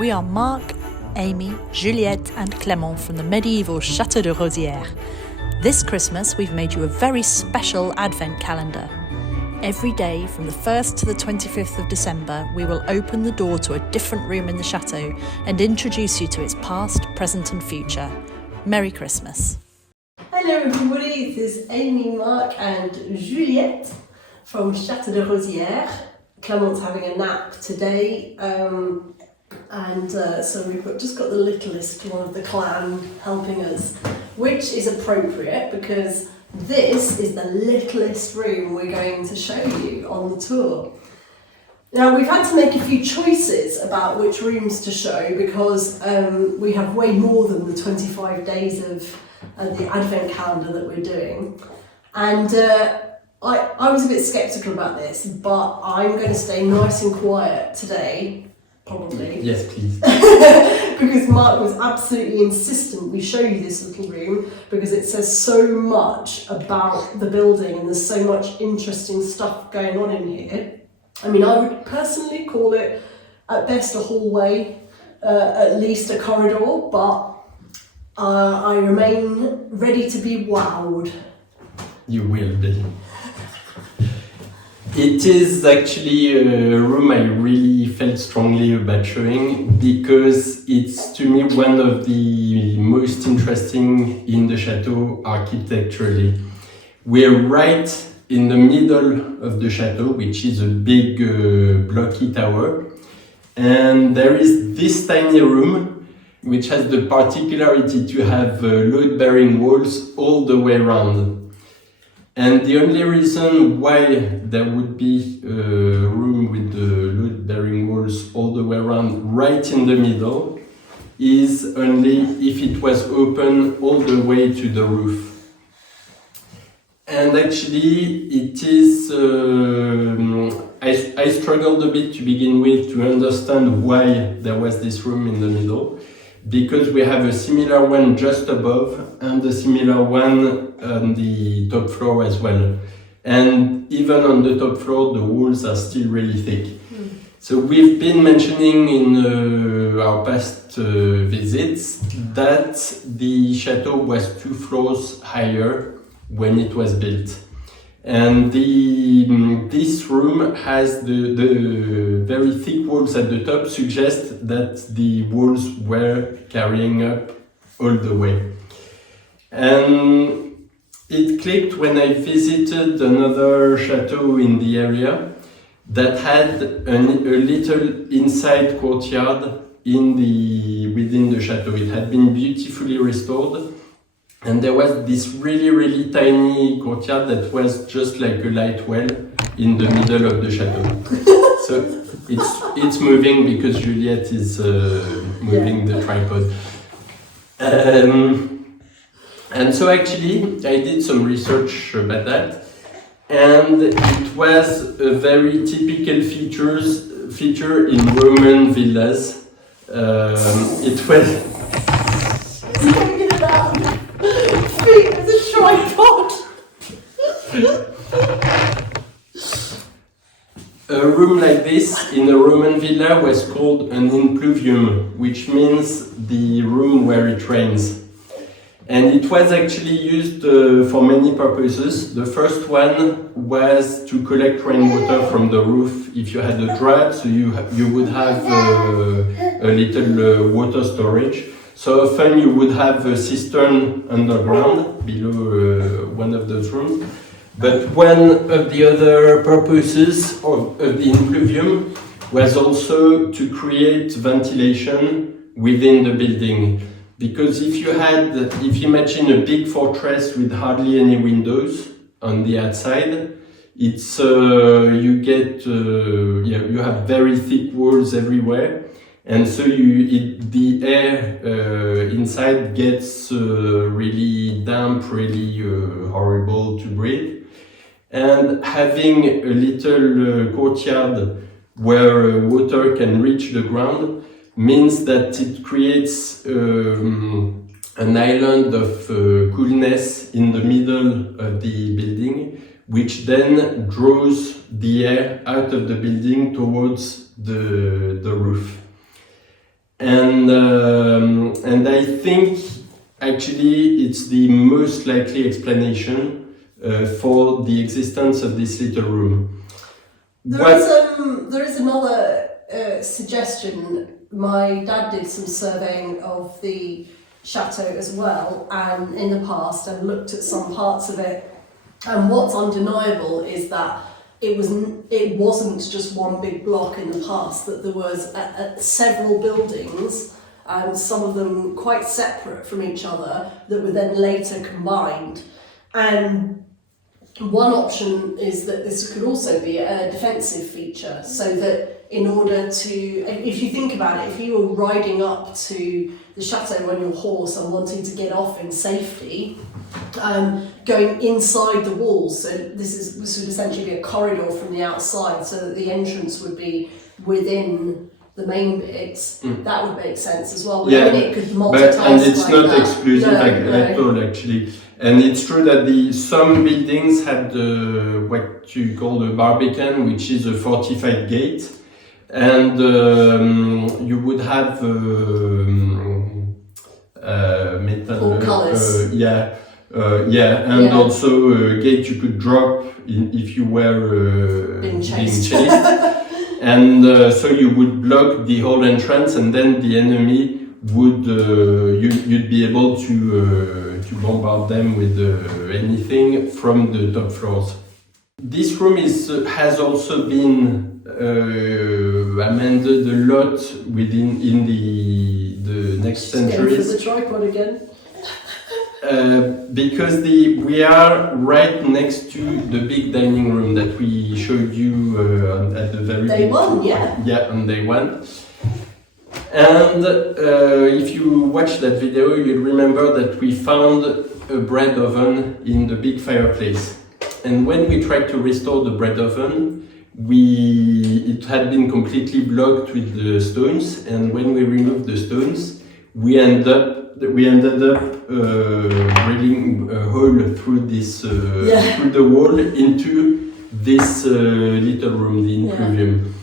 We are Marc, Amy, Juliette and Clement from the medieval Chateau de Rosieres. This Christmas we've made you a very special advent calendar. Every day from the 1st to the 25th of December we will open the door to a different room in the chateau and introduce you to its past, present and future. Merry Christmas. Hello everybody, this is Amy, Marc and Juliette from Chateau de Rosieres. Clement's having a nap today. So we've just got the littlest one of the clan helping us, which is appropriate because this is the littlest room we're going to show you on the tour. Now we've had to make a few choices about which rooms to show because we have way more than the 25 days of the advent calendar that we're doing. And I was a bit sceptical about this, but I'm going to stay nice and quiet today. Probably. Yes, please. Because Marc was absolutely insistent we show you this little room because it says so much about the building and there's so much interesting stuff going on in here. I mean, I would personally call it at best a hallway, at least a corridor, but I remain ready to be wowed. You will be. It is actually a room I really felt strongly about showing because it's to me one of the most interesting in the chateau architecturally. We're right in the middle of the chateau, which is a big blocky tower, and there is this tiny room which has the particularity to have load-bearing walls all the way around. And the only reason why there would be a room with the load-bearing walls all the way around right in the middle is only if it was open all the way to the roof. And actually it is, I struggled a bit to begin with to understand why there was this room in the middle, because we have a similar one just above and a similar one on the top floor as well. And even on the top floor, the walls are still really thick. So we've been mentioning in our past visits that the chateau was 2 floors higher when it was built. And this room has the very thick walls at the top suggest that the walls were carrying up all the way. And it clicked when I visited another chateau in the area that had a little inside courtyard within the chateau. It had been beautifully restored. And there was this really tiny courtyard that was just like a light well in the middle of the chateau. So it's moving because Juliette is moving the tripod. And so actually I did some research about that, and it was a very typical feature in Roman villas. It was. There's a tripod! A room like this in a Roman villa was called an impluvium, which means the room where it rains. And it was actually used for many purposes. The first one was to collect rainwater from the roof if you had a drought, so you would have a little water storage. So often you would have a cistern underground below one of those rooms. But one of the other purposes of the impluvium was also to create ventilation within the building. Because if you imagine a big fortress with hardly any windows on the outside, it's you have very thick walls everywhere. And so the air inside gets really damp, really horrible to breathe. And having a little courtyard where water can reach the ground means that it creates an island of coolness in the middle of the building, which then draws the air out of the building towards the roof. and I think actually it's the most likely explanation for the existence of this little room. There is another suggestion. My dad did some surveying of the chateau as well, and in the past, and looked at some parts of it. And what's undeniable is that it wasn't just one big block in the past. That there was several buildings, and some of them quite separate from each other, that were then later combined. And one option is that this could also be a defensive feature, so that in order to, if you think about it, if you were riding up to the chateau on your horse and wanting to get off in safety, going inside the walls, so this would essentially be a corridor from the outside, so that the entrance would be within the main bits, that would make sense as well. Yeah, it could multitask and it's like not that. exclusive at all, actually. And it's true that some buildings had what you call a barbican, which is a fortified gate, and you would have metal. Colours. And also a gate you could drop if you were being being chased. And so you would block the whole entrance, and then the enemy would you'd be able to bombard them with anything from the top floors. This room has also been amended a lot in the next centuries. For the tripod again. Because we are right next to the big dining room that we showed you at the very Day one, yeah. Yeah, on day one. And if you watch that video, you'll remember that we found a bread oven in the big fireplace. And when we tried to restore the bread oven, it had been completely blocked with the stones. And when we removed the stones, we ended up drilling a hole through through the wall into this little room, the imprivium.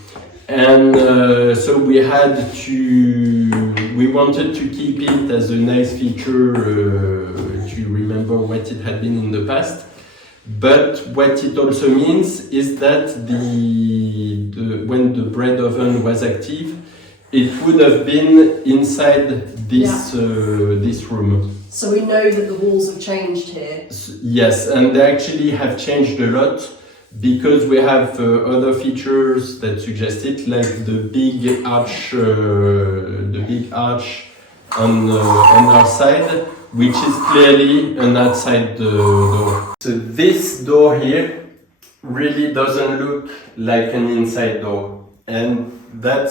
And so we wanted to keep it as a nice feature to remember what it had been in the past. But what it also means is that when the bread oven was active, it would have been inside this room. So we know that the walls have changed here. Yes, and they actually have changed a lot, because we have other features that suggest it, like the big arch on our side, which is clearly an outside door. So this door here really doesn't look like an inside door, and that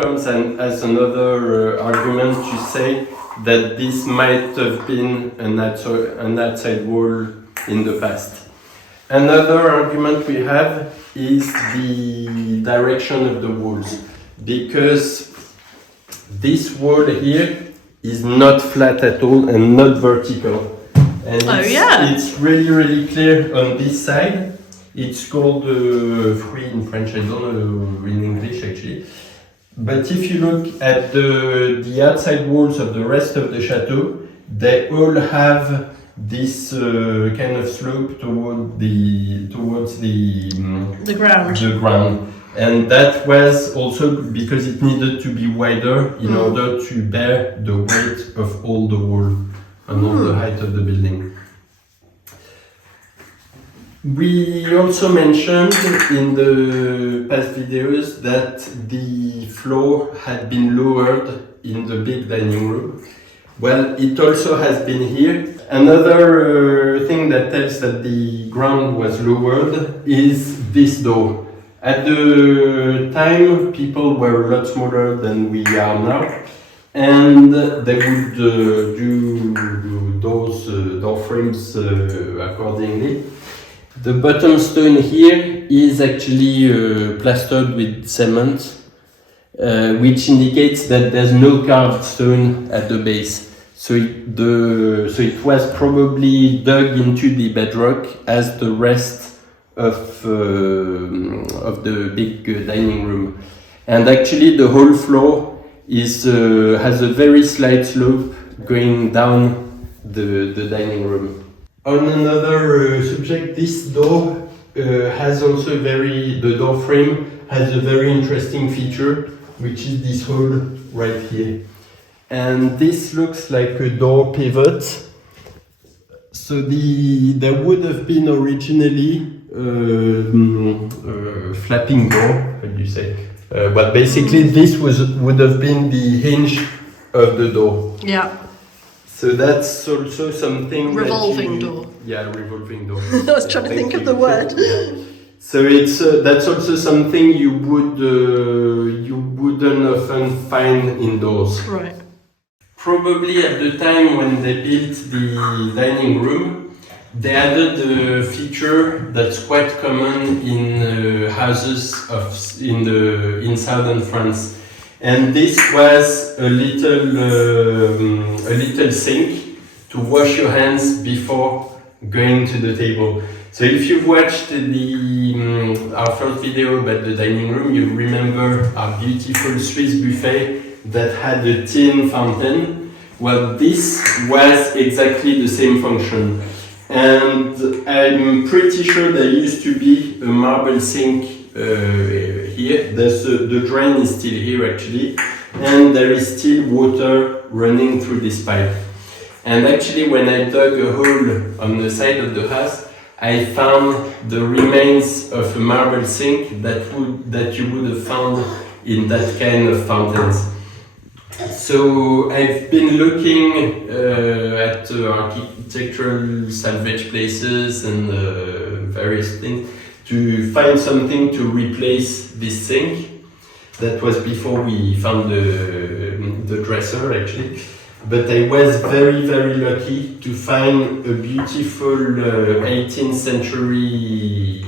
comes as another argument to say that this might have been an outside wall in the past. Another argument we have is the direction of the walls, because this wall here is not flat at all and not vertical. And it's really, really clear on this side. It's called fruit in French, I don't know in English actually. But if you look at the outside walls of the rest of the chateau, they all have this kind of slope towards the ground. And that was also because it needed to be wider in order to bear the weight of all the wall and all the height of the building. We also mentioned in the past videos that the floor had been lowered in the big dining room. Well, it also has been here. Another thing that tells that the ground was lowered is this door. At the time, people were a lot smaller than we are now, and they would do those door frames accordingly. The bottom stone here is actually plastered with cement, which indicates that there's no carved stone at the base. So it was probably dug into the bedrock as the rest of the big dining room. And actually the whole floor is has a very slight slope going down the dining room. On another subject, this door has also the door frame has a very interesting feature, which is this hole right here. And this looks like a door pivot. So there would have been originally a flapping door, how do you say? But basically this would have been the hinge of the door. Yeah. So that's also something Revolving door. Yeah, revolving door. I was trying to think of the word. Yeah. So it's that's also something you wouldn't often find indoors. Right. Probably at the time when they built the dining room, they added a feature that's quite common in houses in southern France. And this was a little sink to wash your hands before going to the table. So if you've watched our first video about the dining room, you remember our beautiful Swiss buffet that had a tin fountain. Well, this was exactly the same function. And I'm pretty sure there used to be a marble sink here. The drain is still here actually, and there is still water running through this pipe. And actually when I dug a hole on the side of the house, I found the remains of a marble sink that you would have found in that kind of fountains. So I've been looking at architectural salvage places and various things to find something to replace this sink. That was before we found the dresser actually. But I was very, very lucky to find a beautiful 18th century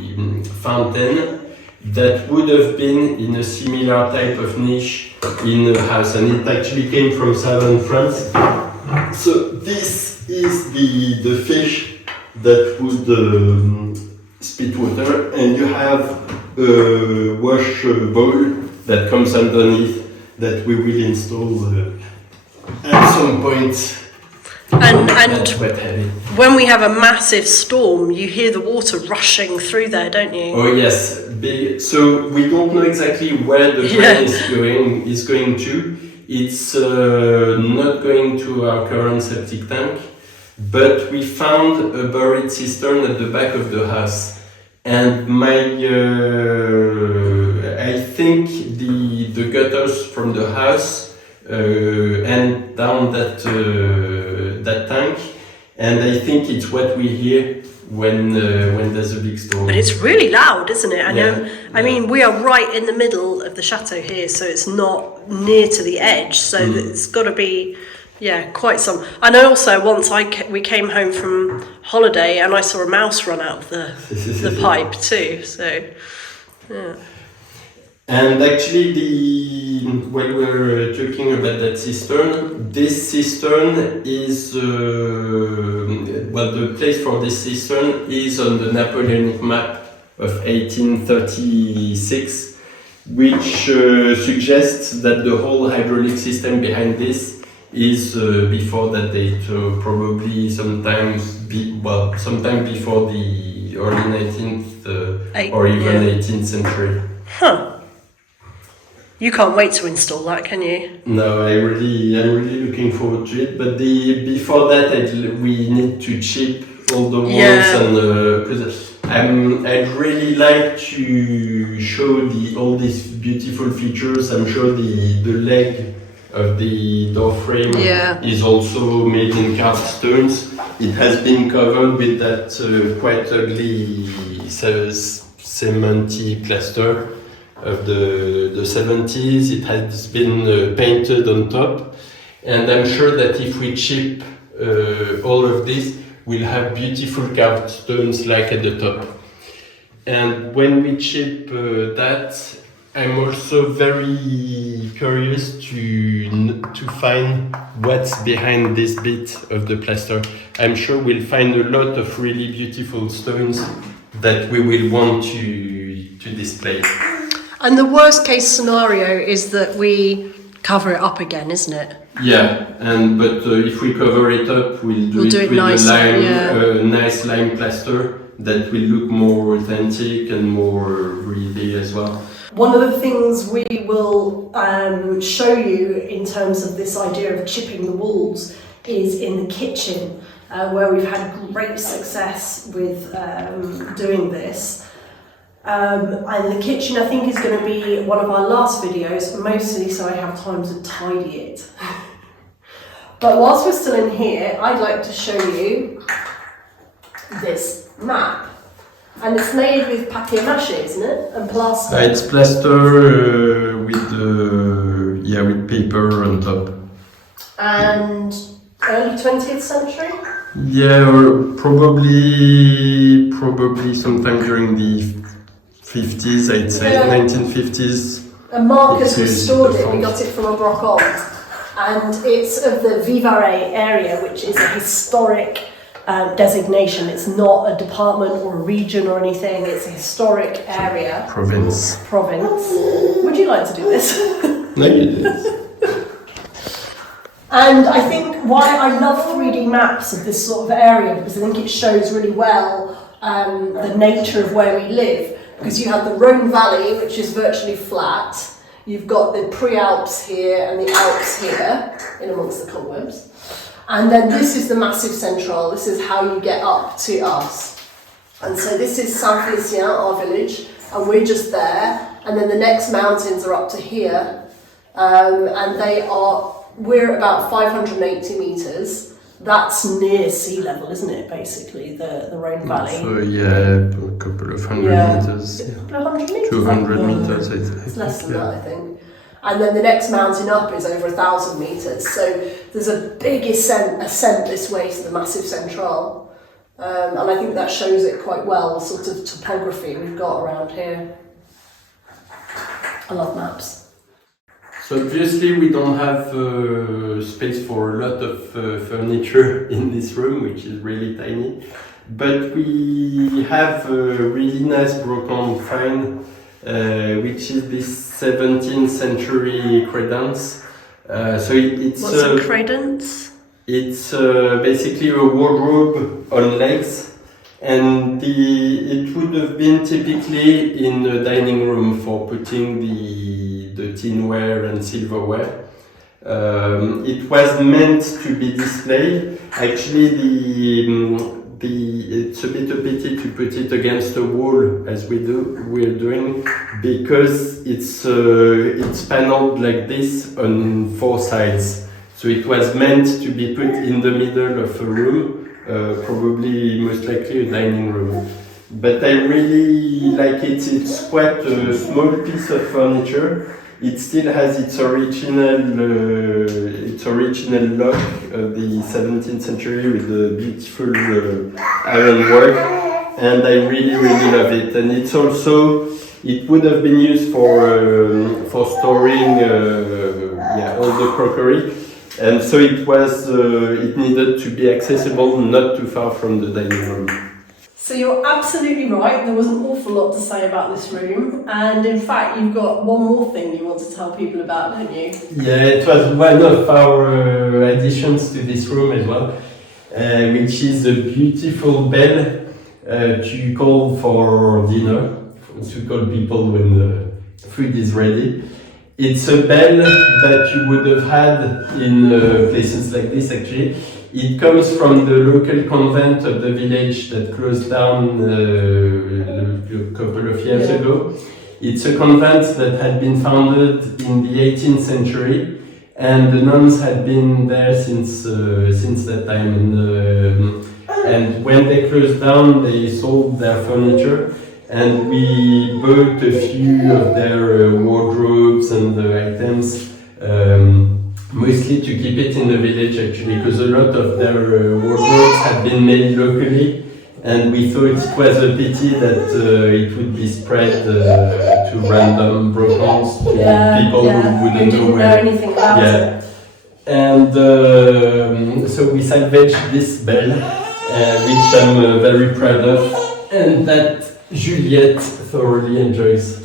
fountain that would have been in a similar type of niche in a house, and it actually came from southern France. So this is the fish that would spit water, and you have a wash bowl that comes underneath that we will install at some point. And quite heavy. when we have a massive storm, you hear the water rushing through there, don't you? Oh yes, so we don't know exactly where the drain is going to. It's not going to our current septic tank, but we found a buried cistern at the back of the house. And I think the gutters from the house end down that tank, and I think it's what we hear when there's a big storm. But it's really loud, isn't it? I know. Yeah. I mean, we are right in the middle of the chateau here, so it's not near to the edge. So it's got to be, quite some. And also, once we came home from holiday, and I saw a mouse run out of the pipe too. So, yeah. And actually, when we're talking about that cistern, this cistern is, the place for this cistern is on the Napoleonic map of 1836, which suggests that the whole hydraulic system behind this is before that date, probably sometime before the early 19th or even 18th century. Huh. You can't wait to install that, can you? No, I'm really looking forward to it. But before that, we need to chip all the walls, and because I'd really like to show all these beautiful features. I'm sure the leg of the door frame is also made in carved stones. It has been covered with that quite ugly cementy plaster of the 70s. It has been painted on top, and I'm sure that if we chip all of this, we'll have beautiful carved stones like at the top. And when we chip that, I'm also very curious to find what's behind this bit of the plaster. I'm sure we'll find a lot of really beautiful stones that we will want to display. And the worst case scenario is that we cover it up again, isn't it? Yeah, but if we cover it up, we'll do it with nicer, a nice lime plaster that will look more authentic and more real as well. One of the things we will show you in terms of this idea of chipping the walls is in the kitchen, where we've had great success with doing this. And the kitchen, I think, is going to be one of our last videos, mostly so I have time to tidy it. But whilst we're still in here, I'd like to show you this map. And it's made with papier-mâché, isn't it? And plaster. It's plaster with paper on top. And early 20th century? Yeah, or probably sometime during the 50s, I'd say, 1950s. And Marc has restored it. We got it from a brocante. And it's of the Vivarais area, which is a historic designation. It's not a department or a region or anything. It's a historic area. Province. Would you like to do this? No, you did. And I think why I love 3D maps of this sort of area, because I think it shows really well the nature of where we live. Because you have the Rhone Valley, which is virtually flat. You've got the Prealps here and the Alps here, in amongst the cobwebs. And then this is the Massif Central. This is how you get up to us. And so this is Saint-Félicien, our village, and we're just there. And then the next mountains are up to here. And we're about 580 metres. That's near sea level, isn't it, basically, the Rhone Valley? So, a couple of hundred meters. A couple of hundred metres? 200 meters, I think. It's less than that, I think. And then the next mountain up is over 1,000 metres. So there's a big ascent this way to the Massif Central. And I think that shows it quite well, the sort of topography we've got around here. I love maps. So obviously we don't have space for a lot of furniture in this room, which is really tiny. But we have a really nice brocante find, which is this 17th century credence. What's a credence? It's basically a wardrobe on legs, and it would have been typically in a dining room for putting the tinware and silverware. It was meant to be displayed. Actually, it's a bit of pity to put it against a wall as we're doing, because it's paneled like this on 4 sides. So it was meant to be put in the middle of a room, probably most likely a dining room. But I really like it. It's quite a small piece of furniture. It still has its original look of the 17th century with the beautiful ironwork, and I really love it. And it would have been used for storing all the crockery, and so it needed to be accessible not too far from the dining room. So you're absolutely right, there was an awful lot to say about this room, and in fact you've got one more thing you want to tell people about, don't you? Yeah, it was one of our additions to this room as well, which is a beautiful bell to call for dinner, to call people when the food is ready. It's a bell that you would have had in places like this, actually. It comes from the local convent of the village that closed down a couple of years ago. It's a convent that had been founded in the 18th century, and the nuns had been there since that time. And when they closed down, they sold their furniture, and we bought a few of their wardrobes and items. Mostly to keep it in the village, actually, because a lot of their wardrobes had been made locally, and we thought it was a pity that it would be spread to random brocantes, to people who wouldn't know anything about it. And so we salvaged this bell, which I'm very proud of, and that Juliette thoroughly enjoys.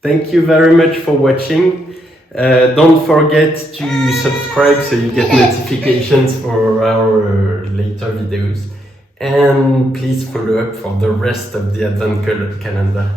Thank you very much for watching. Don't forget to subscribe so you get notifications for our later videos. And please follow up for the rest of the Advent calendar.